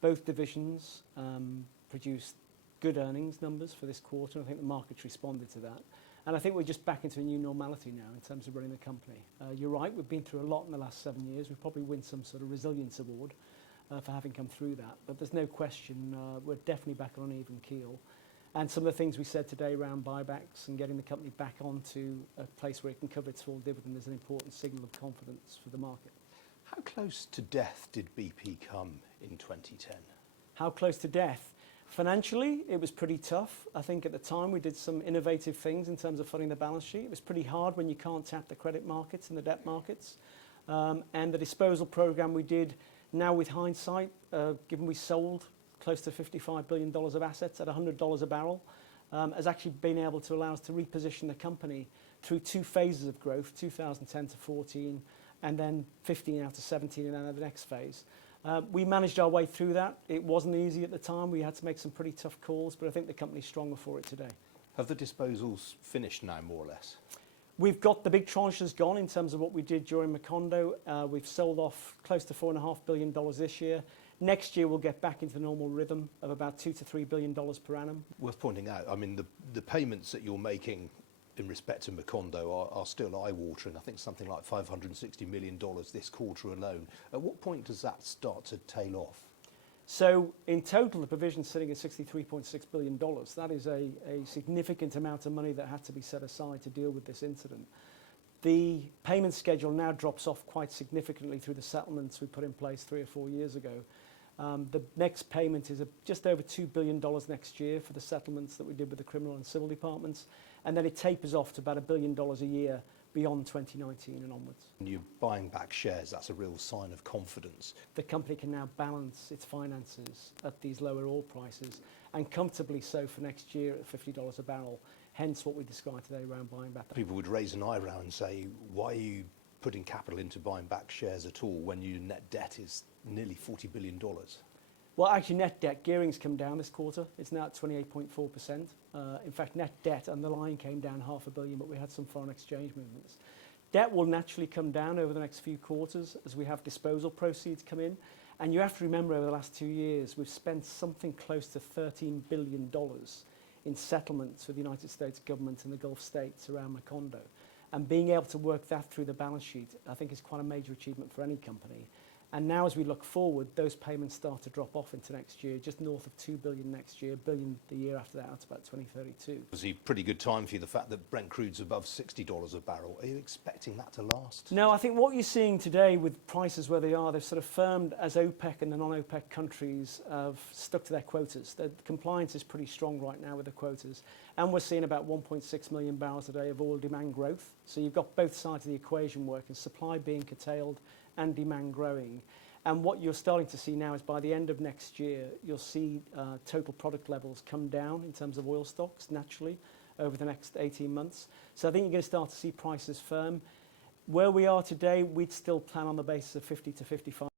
Both divisions produced good earnings numbers for this quarter. I think the markets responded to that. And I think we're just back into a new normality now in terms of running the company. You're right, we've been through a lot in the last 7 years. We've probably win some sort of resilience award for having come through that. But there's no question we're definitely back on an even keel. And some of the things we said today around buybacks and getting the company back onto a place where it can cover its full dividend is an important signal of confidence for the market. How close to death did BP come in 2010? How close to death? Financially, it was pretty tough. I think at the time we did some innovative things in terms of funding the balance sheet. It was pretty hard when you can't tap the credit markets and the debt markets. And the disposal program we did, now with hindsight, given we sold close to $55 billion of assets at $100 a barrel, has actually been able to allow us to reposition the company through 2 phases of growth, 2010 to 14, and then 15 out to 17 and then the next phase. We managed our way through that. It wasn't easy at the time. We had to make some pretty tough calls, but I think the company's stronger for it today. Have the disposals finished now, more or less? We've got the big tranches gone in terms of what we did during Macondo. We've sold off close to $4.5 billion this year. Next year, we'll get back into the normal rhythm of about $2 to $3 billion per annum. Worth pointing out, I mean, the payments that you're making in respect to Macondo are still eye-watering. I think something like $560 million this quarter alone. At what point does that start to tail off? So in total, the provision's sitting at $63.6 billion. That is a significant amount of money that had to be set aside to deal with this incident. The payment schedule now drops off quite significantly through the settlements we put in place 3 or 4 years ago. The next payment is just over $2 billion next year for the settlements that we did with the criminal and civil departments. And then it tapers off to about $1 billion a year beyond 2019 and onwards. You're buying back shares, that's a real sign of confidence. The company can now balance its finances at these lower oil prices, and comfortably so for next year at $50 a barrel, hence what we described today around buying back. People would raise an eyebrow and say, why are you putting capital into buying back shares at all when your net debt is nearly $40 billion? Well, actually, net debt gearing's come down this quarter. It's now at 28.4%. In fact, net debt underlying came down $500 million, but we had some foreign exchange movements. Debt will naturally come down over the next few quarters as we have disposal proceeds come in. And you have to remember, over the last 2 years, we've spent something close to $13 billion in settlements with the United States government and the Gulf states around Macondo. And being able to work that through the balance sheet, I think, is quite a major achievement for any company. And now as we look forward, those payments start to drop off into next year, just north of $2 billion next year, $1 billion the year after that, out to about 2032. It was a pretty good time for you, the fact that Brent crude's above $60 a barrel. Are you expecting that to last? No, I think what you're seeing today with prices where they are, they've sort of firmed as OPEC and the non-OPEC countries have stuck to their quotas. The compliance is pretty strong right now with the quotas. And we're seeing about 1.6 million barrels a day of oil demand growth. So you've got both sides of the equation working, supply being curtailed and demand growing. And what you're starting to see now is by the end of next year, you'll see total product levels come down in terms of oil stocks naturally over the next 18 months. So I think you're going to start to see prices firm. Where we are today, we'd still plan on the basis of 50 to 55.